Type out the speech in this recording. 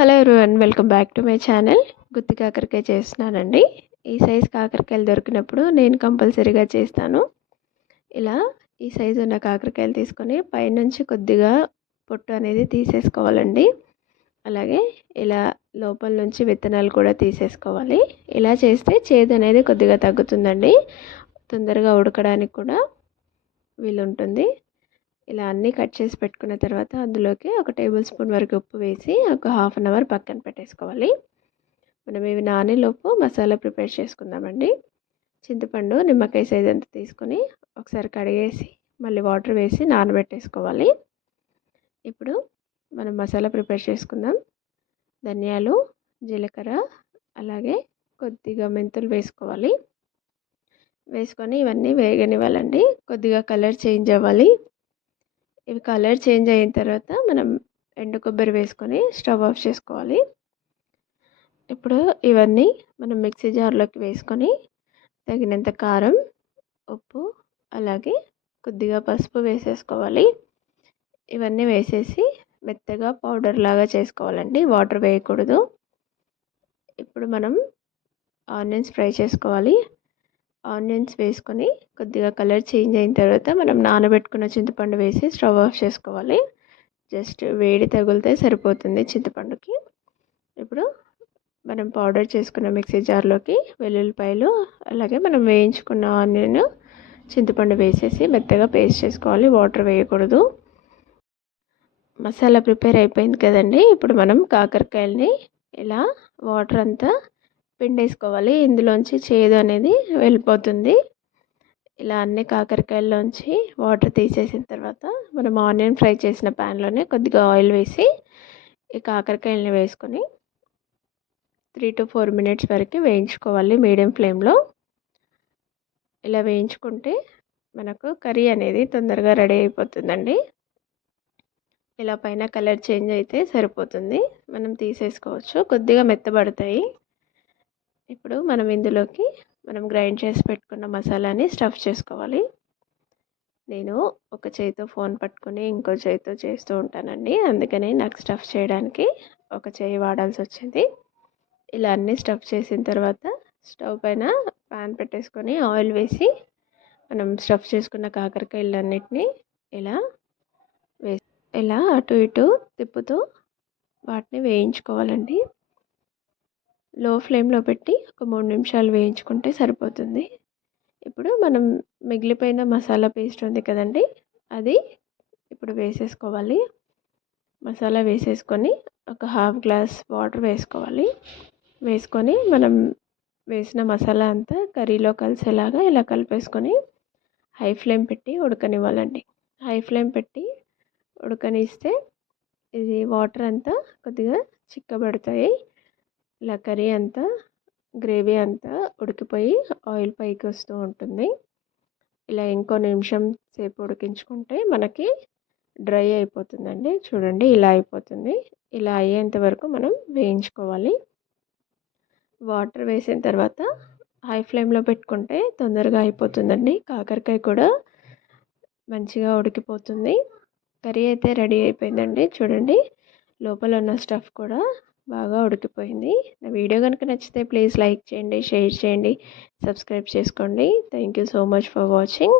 Hello everyone, welcome back to my channel. గుత్తి కాకరకాయ చేస్తున్నానండి. ఈ సైజ్ కాకరకాయలు దొరికినప్పుడు నేను కంపల్సరీగా చేస్తాను. ఇలా ఈ సైజు ఉన్న కాకరకాయలు తీసుకొని పైనుంచి కొద్దిగా పొట్టు అనేది తీసేసుకోవాలండి. అలాగే ఇలా లోపల నుంచి విత్తనాలు కూడా తీసేసుకోవాలి. ఇలా చేస్తే చేదు అనేది కొద్దిగా తగ్గుతుందండి. తొందరగా ఉడకడానికి కూడా వీలుంటుంది. ఇలా అన్నీ కట్ చేసి పెట్టుకున్న తర్వాత అందులోకి ఒక టేబుల్ స్పూన్ వరకు ఉప్పు వేసి ఒక హాఫ్ అన్ అవర్ పక్కన పెట్టేసుకోవాలి. మనం ఇవి నానేలోపు మసాలా ప్రిపేర్ చేసుకుందామండి. చింతపండు నిమ్మకాయ సైజ్ అంతా తీసుకొని ఒకసారి కడిగేసి మళ్ళీ వాటర్ వేసి నానబెట్టేసుకోవాలి. ఇప్పుడు మనం మసాలా ప్రిపేర్ చేసుకుందాం. ధనియాలు, జీలకర్ర, అలాగే కొద్దిగా మెంతులు వేసుకోవాలి. వేసుకొని ఇవన్నీ వేగనివ్వాలండి. కొద్దిగా కలర్ చేంజ్ అవ్వాలి. ఇవి కలర్ చేంజ్ అయిన తర్వాత మనం ఎండు కొబ్బరి వేసుకొని స్టవ్ ఆఫ్ చేసుకోవాలి. ఇప్పుడు ఇవన్నీ మనం మిక్సీ జార్లోకి వేసుకొని తగినంత కారం, ఉప్పు, అలాగే కొద్దిగా పసుపు వేసేసుకోవాలి. ఇవన్నీ వేసేసి మెత్తగా పౌడర్ లాగా చేసుకోవాలండి. వాటర్ వేయకూడదు. ఇప్పుడు మనం ఆనియన్స్ ఫ్రై చేసుకోవాలి. ఆనియన్స్ వేసుకొని కొద్దిగా కలర్ చేంజ్ అయిన తర్వాత మనం నానబెట్టుకున్న చింతపండు వేసి స్టవ్ ఆఫ్ చేసుకోవాలి. జస్ట్ వేడి తగిలితే సరిపోతుంది చింతపండుకి. ఇప్పుడు మనం పౌడర్ చేసుకున్న మిక్సీ జార్లోకి వెల్లుల్లిపాయలు, అలాగే మనం వేయించుకున్న ఆనియన్, చింతపండు వేసేసి మెత్తగా పేస్ట్ చేసుకోవాలి. వాటర్ వేయకూడదు. మసాలా ప్రిపేర్ అయిపోయింది కదండి. ఇప్పుడు మనం కాకరకాయలని ఇలా వాటర్ అంతా పిండేసుకోవాలి. ఇందులోంచి చేదు అనేది వెళ్ళిపోతుంది. ఇలా అన్ని కాకరకాయల్లోంచి వాటర్ తీసేసిన తర్వాత మనం ఆనియన్ ఫ్రై చేసిన ప్యాన్లోనే కొద్దిగా ఆయిల్ వేసి ఈ కాకరకాయలని వేసుకొని 3 to 4 minutes వరకు వేయించుకోవాలి మీడియం ఫ్లేమ్లో. ఇలా వేయించుకుంటే మనకు కర్రీ అనేది తొందరగా రెడీ అయిపోతుందండి. ఇలా పైన కలర్ చేంజ్ అయితే సరిపోతుంది. మనం తీసేసుకోవచ్చు. కొద్దిగా మెత్తబడతాయి. ఇప్పుడు మనం ఇందులోకి మనం గ్రైండ్ చేసి పెట్టుకున్న మసాలాని స్టఫ్ చేసుకోవాలి. నేను ఒక చేతితో ఫోన్ పట్టుకొని ఇంకో చేతితో చేస్తూ ఉంటానండి. అందుకని నాకు స్టఫ్ చేయడానికి ఒక చేయి వాడాల్సి వచ్చింది. ఇలా అన్నీ స్టఫ్ చేసిన తర్వాత స్టవ్ పైన ప్యాన్ పెట్టేసుకొని ఆయిల్ వేసి మనం స్టఫ్ చేసుకున్న కాకరకాయలన్నిటిని ఇలా ఇలా అటు ఇటు తిప్పుతూ వాటిని వేయించుకోవాలండి. లో ఫ్లేమ్లో పెట్టి ఒక 3 నిమిషాలు వేయించుకుంటే సరిపోతుంది. ఇప్పుడు మనం మిగిలిపోయిన మసాలా పేస్ట్ ఉంది కదండి, అది ఇప్పుడు వేసేసుకోవాలి. మసాలా వేసేసుకొని ఒక హాఫ్ గ్లాస్ వాటర్ వేసుకోవాలి. వేసుకొని మనం వేసిన మసాలా అంతా కర్రీలో కలిసేలాగా ఇలా కలిపేసుకొని హై ఫ్లేమ్ పెట్టి ఉడకనివ్వాలండి. హై ఫ్లేమ్ పెట్టి ఉడకనిస్తే ఇది వాటర్ అంతా కొద్దిగా చిక్కబడతాయి. ఇలా కర్రీ అంతా, గ్రేవీ అంతా ఉడికిపోయి ఆయిల్ పైకి వస్తూ ఉంటుంది. ఇలా ఇంకో నిమిషం సేపు ఉడికించుకుంటే మనకి డ్రై అయిపోతుందండి. చూడండి, ఇలా అయిపోతుంది. ఇలా అయ్యేంత వరకు మనం వేయించుకోవాలి. వాటర్ వేసిన తర్వాత హై ఫ్లేమ్లో పెట్టుకుంటే తొందరగా అయిపోతుందండి. కాకరకాయ కూడా మంచిగా ఉడికిపోతుంది. కర్రీ అయితే రెడీ అయిపోయిందండి. చూడండి, లోపల ఉన్న స్టఫ్ కూడా బాగా ఉడికిపోయింది. నా వీడియో కనుక నచ్చితే ప్లీజ్ లైక్ చేయండి, షేర్ చేయండి, సబ్స్క్రైబ్ చేసుకోండి. Thank you so much for watching.